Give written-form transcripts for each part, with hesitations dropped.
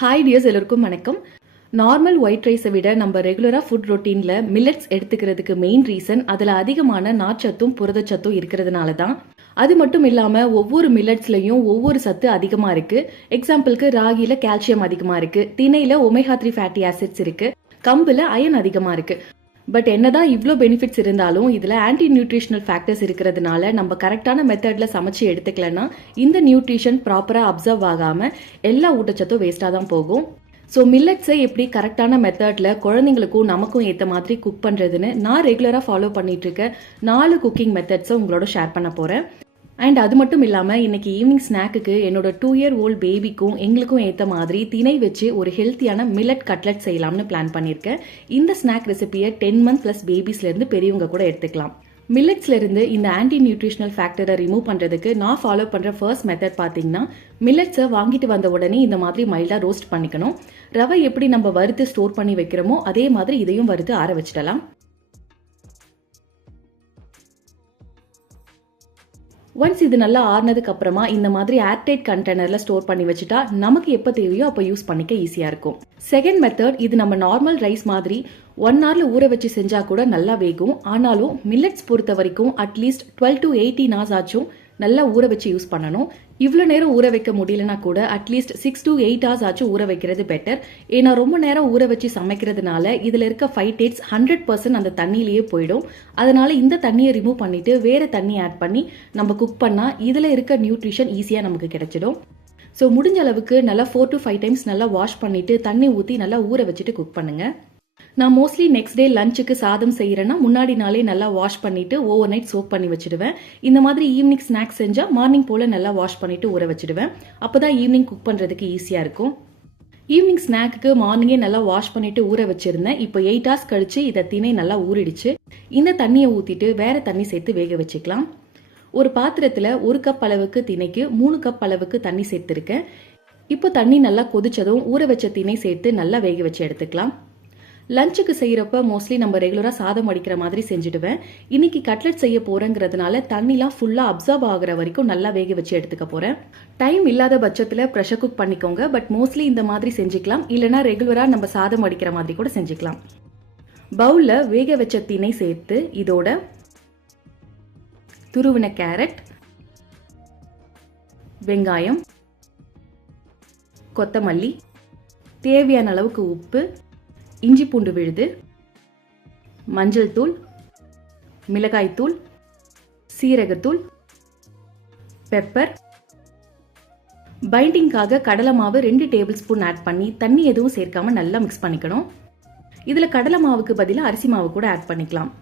Hi tears, எல்லோருக்கும் வணக்கம். Normal white ரைஸை விட நம்ம ரெகுலராக ஃபுட் ரொட்டீனில் மில்லட்ஸ் எடுத்துக்கிறதுக்கு மெயின் ரீசன் அதில் அதிகமான நார்ச்சத்தும் புரதச்சத்தும் இருக்கிறதுனால தான். அது மட்டும் இல்லாமல் ஒவ்வொரு மில்லட்ஸ்லையும் ஒவ்வொரு சத்து அதிகமாக இருக்குது. எக்ஸாம்பிளுக்கு ராகியில் கால்சியம் அதிகமாக இருக்குது, திணையில் ஒமேகா 3 ஃபேட்டி ஆசிட்ஸ் இருக்குது, கம்பில் அயன் அதிகமாக இருக்குது. பட் என்னதான் இவ்வளோ பெனிஃபிட்ஸ் இருந்தாலும் இதில் ஆன்டி நியூட்ரிஷனல் ஃபேக்டர்ஸ் இருக்கிறதுனால நம்ம கரெக்டான மெத்தடில் சமைச்சு எடுத்துக்கலன்னா இந்த நியூட்ரிஷன் ப்ராப்பராக அப்சர்வ் ஆகாமல் எல்லா ஊட்டச்சத்தும் வேஸ்ட்டாக தான் போகும். ஸோ மில்லட்ஸை எப்படி கரெக்டான மெத்தடில் குழந்தைங்களுக்கும் நமக்கும் ஏற்ற மாதிரி குக் பண்ணுறதுன்னு நான் ரெகுலராக ஃபாலோ பண்ணிகிட்ருக்க 4 குக்கிங் மெத்தட்ஸை உங்களோட ஷேர் பண்ண போகிறேன். அண்ட் அது மட்டும் இல்லாமல் இன்னைக்கு ஈவினிங் ஸ்நாக்குக்கு என்னோட 2 year old பேபிக்கும் எங்களுக்கும் ஏற்ற மாதிரி திணை வச்சு ஒரு ஹெல்த்தியான மில்லட் கட்லெட் செய்யலாம்னு பிளான் பண்ணியிருக்கேன். இந்த ஸ்நாக் ரெசிபியை 10 month ப்ளஸ் பேபிஸ்லேருந்து பெரியவங்க கூட எடுத்துக்கலாம். மில்லட்ஸ்லேருந்து இந்த ஆன்டி நியூட்ரிஷனல் ஃபேக்டரை ரிமூவ் பண்ணுறதுக்கு நான் ஃபாலோ பண்ணுற ஃபர்ஸ்ட் மெத்தட் பார்த்தீங்கன்னா, மில்லட்ஸை வாங்கிட்டு வந்த உடனே இந்த மாதிரி மைல்டாக ரோஸ்ட் பண்ணிக்கணும். ரவை எப்படி நம்ம வறுத்து ஸ்டோர் பண்ணி வைக்கிறோமோ அதே மாதிரி இதையும் வறுத்து ஆற வச்சிடலாம். ஒன்ஸ் இது நல்லா ஆறுனதுக்கு அப்புறமா இந்த மாதிரி ஏர்டைட் கண்டெய்னர்ல ஸ்டோர் பண்ணி வச்சுட்டா நமக்கு எப்போ தேவையோ அப்போ யூஸ் பண்ணிக்க ஈஸியா இருக்கும். செகண்ட் மெத்தட், இது நம்ம நார்மல் ரைஸ் மாதிரி 1 hourல ஊற வச்சு செஞ்சா கூட நல்லா வேகும். ஆனாலும் மில்லட்ஸ் பொறுத்த வரைக்கும் அட்லீஸ்ட் 12 to 18 hours ஆச்சும் நல்லா ஊற வச்சு யூஸ் பண்ணணும். இவ்வளோ நேரம் ஊற வைக்க முடியலனா கூட அட்லீஸ்ட் 6 to 8 hours ஆச்சும் ஊற வைக்கிறது பெட்டர். ஏன்னா ரொம்ப நேரம் ஊற வச்சு சமைக்கிறதுனால இதில் இருக்க ஃபைட்டேட்ஸ் 100% அந்த தண்ணியிலேயே போயிடும். அதனால இந்த தண்ணியை ரிமூவ் பண்ணிட்டு வேற தண்ணி ஆட் பண்ணி நம்ம குக் பண்ணால் இதில் இருக்க நியூட்ரிஷன் ஈஸியாக நமக்கு கிடைச்சிடும். ஸோ முடிஞ்ச அளவுக்கு நல்லா 4 to 5 times நல்லா வாஷ் பண்ணிட்டு தண்ணி ஊற்றி நல்லா ஊற வச்சுட்டு குக் பண்ணுங்க. நான் மோஸ்ட்லி நெக்ஸ்ட் டே லஞ்சுக்கு சாதம் செய்யறேன்னா முன்னாடி நாளே நல்லா வாஷ் பண்ணிட்டு ஓவர் நைட் சோக் பண்ணி வச்சிடுவேன். இந்த மாதிரி ஈவினிங் ஸ்நாக்ஸ் செஞ்சா மார்னிங் போல நல்லா வாஷ் பண்ணிட்டு ஊற வச்சிடுவேன். அப்பதான் ஈவினிங் குக் பண்றதுக்கு ஈஸியா இருக்கும். ஈவினிங் ஸ்நாக்கு மார்னிங்கே நல்லா வாஷ் பண்ணிட்டு ஊற வச்சிருந்தேன். இப்போ 8 hours கழிச்சு இதை திணை நல்லா ஊறிடுச்சு. இந்த தண்ணியை ஊத்திட்டு வேற தண்ணி சேர்த்து வேக வச்சுக்கலாம். ஒரு பாத்திரத்துல 1 கப் அளவுக்கு திணைக்கு 3 கப் அளவுக்கு தண்ணி சேர்த்திருக்கேன். இப்போ தண்ணி நல்லா கொதிச்சதும் ஊற வச்ச திணை சேர்த்து நல்லா வேக வச்சு எடுத்துக்கலாம். லஞ்சுக்கு செய்யறப்ப மோஸ்ட்லி நம்ம ரெகுலரா சாதம் அடிக்கிற மாதிரி செஞ்சுடுவேன். இன்னைக்கு கட்லெட் செய்ய போறேங்கிறதுனால தண்ணிலாம் ஃபுல்லா அப்சர்வ் ஆகுற வரைக்கும் நல்லா வேக வச்சு எடுத்துக்க போறேன். டைம் இல்லாத பட்சத்துல ப்ரெஷர் குக் பண்ணிக்கோங்க. பட் மோஸ்ட்லி இந்த மாதிரி செஞ்சுக்கலாம். இல்லைன்னா ரெகுலரா நம்ம சாதம் அடிக்கிற மாதிரி கூட செஞ்சுக்கலாம். பவுல்ல வேக வச்ச திணை சேர்த்து இதோட துருவின கேரட், வெங்காயம், கொத்தமல்லி, தேவையான அளவுக்கு உப்பு, இஞ்சி பூண்டு விழுது, மஞ்சள் தூள், மிளகாய் தூள், சீரகத்தூள், பெப்பர், பைண்டிங்காக கடலை மாவு 2 tablespoon ஆட் பண்ணி தண்ணி எதுவும் சேர்க்காம நல்லா மிக்ஸ் பண்ணிக்கணும். இதுல கடலை மாவுக்கு பதிலாக அரிசி மாவு கூட ஆட் பண்ணிக்கலாம்.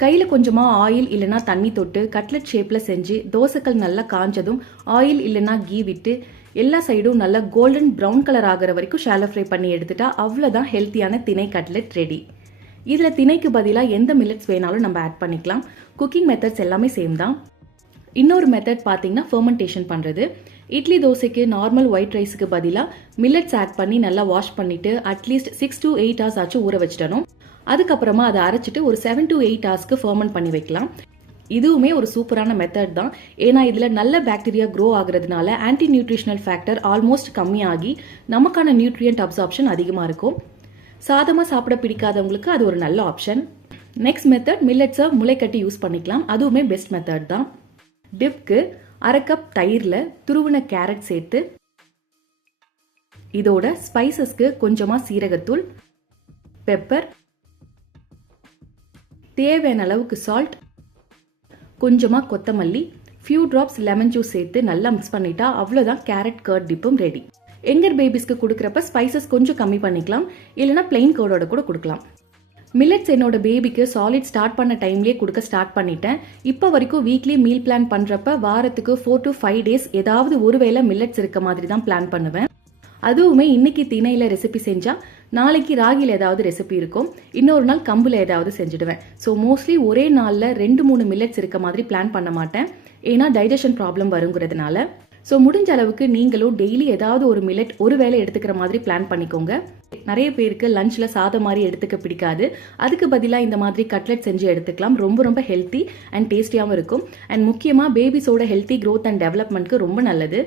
கையில் கொஞ்சமாக ஆயில் இல்லைனா தண்ணி தொட்டு கட்லெட் ஷேப்பில் செஞ்சு தோசைக்கல் நல்லா காஞ்சதும் ஆயில் இல்லைனா கீ விட்டு எல்லா சைடும் நல்லா கோல்டன் ப்ரௌன் கலர் ஆகிற வரைக்கும் ஷாலோ ஃப்ரை பண்ணி எடுத்துட்டா அவ்வளோதான் ஹெல்த்தியான திணை கட்லெட் ரெடி. இதில் திணைக்கு பதிலாக எந்த மில்லட்ஸ் வேணாலும் நம்ம ஆட் பண்ணிக்கலாம். குக்கிங் மெத்தட்ஸ் எல்லாமே சேம் தான். இன்னொரு மெத்தட் பார்த்தீங்கன்னா ஃபெர்மெண்டேஷன் பண்ணுறது. இட்லி தோசைக்கு நார்மல் ஒயிட் ரைஸுக்கு பதிலாக மில்லட்ஸ் ஆட் பண்ணி நல்லா வாஷ் பண்ணிவிட்டு அட்லீஸ்ட் 6 to 8 hours ஆச்சும் ஊற வச்சிடணும். அதுக்கப்புறமா அதை அரைச்சிட்டு ஒரு 7 to 8 hours ஃபெர்மெண்ட் பண்ணி வைக்கலாம். இதுவுமே ஒரு சூப்பரான மெத்தட் தான். ஏன்னா இதில் நல்ல பாக்டீரியா க்ரோ ஆகுறதுனால ஆன்டி நியூட்ரிஷனல் ஃபேக்டர் ஆல்மோஸ்ட் கம்மியாகி நமக்கான நியூட்ரியன்ட் அப்சார்ப்ஷன் அதிகமாக இருக்கும். சாதமாக சாப்பிட பிடிக்காதவங்களுக்கு அது ஒரு நல்ல ஆப்ஷன். நெக்ஸ்ட் மெத்தட், மில்லட்ஸை முளைக்கட்டி யூஸ் பண்ணிக்கலாம். அதுவுமே பெஸ்ட் மெத்தட் தான். டிப்க்கு 1/2 கப் தயிரில் துருவின கேரட் சேர்த்து இதோட ஸ்பைசஸ்க்கு கொஞ்சமாக சீரகத்தூள், பெப்பர், தேவையான அளவுக்கு சால்ட், கொஞ்சமாக கொத்தமல்லி, ஃபியூ ட்ராப்ஸ் லெமன் ஜூஸ் சேர்த்து நல்லா மிக்ஸ் பண்ணிட்டா அவ்வளோதான் கேரட் கர்ட் டிப்பும் ரெடி. எங்கர் பேபிஸ்க்கு கொடுக்குறப்ப ஸ்பைசஸ் கொஞ்சம் கம்மி பண்ணிக்கலாம். இல்லைனா பிளெயின் கர்டோட கூட கொடுக்கலாம். மில்லட்ஸ் என்னோட பேபிக்கு சாலிட் ஸ்டார்ட் பண்ண டைம்லேயே கொடுக்க ஸ்டார்ட் பண்ணிட்டேன். இப்போ வரைக்கும் வீக்லி மீல் பிளான் பண்ணுறப்ப வாரத்துக்கு 4 to 5 days ஏதாவது ஒரு வேளை மில்லட்ஸ் இருக்க மாதிரி தான் பிளான் பண்ணுவேன். அதுவுமே இன்னைக்கு திணையில் ரெசிபி செஞ்சால் நாளைக்கு ராகியில் ஏதாவது ரெசிபி இருக்கும், இன்னொரு நாள் கம்புல ஏதாவது செஞ்சுடுவேன். ஸோ மோஸ்ட்லி ஒரே நாளில் 2-3 மில்லட்ஸ் இருக்க மாதிரி பிளான் பண்ண மாட்டேன். ஏன்னா டைஜஷன் ப்ராப்ளம் வருங்கிறதுனால. ஸோ முடிஞ்ச அளவுக்கு நீங்களும் டெய்லி ஏதாவது ஒரு மில்லட் ஒரு வேளை எடுத்துக்கிற மாதிரி பிளான் பண்ணிக்கோங்க. நிறைய பேருக்கு லஞ்சில் சாதம் மாதிரி எடுத்துக்க பிடிக்காது. அதுக்கு பதிலாக இந்த மாதிரி கட்லெட் செஞ்சு எடுத்துக்கலாம். ரொம்ப ரொம்ப ஹெல்த்தி அண்ட் டேஸ்டியாகவும் இருக்கும். அண்ட் முக்கியமாக பேபிஸோட ஹெல்த்தி க்ரோத் அண்ட் டெவலப்மெண்ட்க்கு ரொம்ப நல்லது.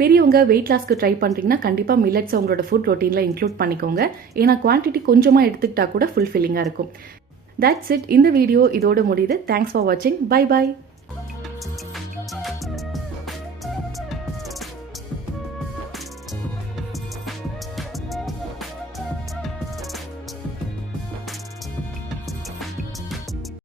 பெரியவங்க வெயிட் லாஸ்க்கு ட்ரை பண்ணுறீங்கன்னா கண்டிப்பாக மில்லட்ஸ் உங்களோட ஃபுட் ரொட்டீனில் இன்க்ளூட் பண்ணிக்கோங்க. ஏன்னா குவான்டிட்டி கொஞ்சமாக எடுத்துக்கிட்டா கூட ஃபுல்ஃபில்லிங்காக இருக்கும். That's it. இந்த வீடியோ இதோட முடியுது. தேங்க்ஸ் ஃபார் வாட்சிங். Bye bye.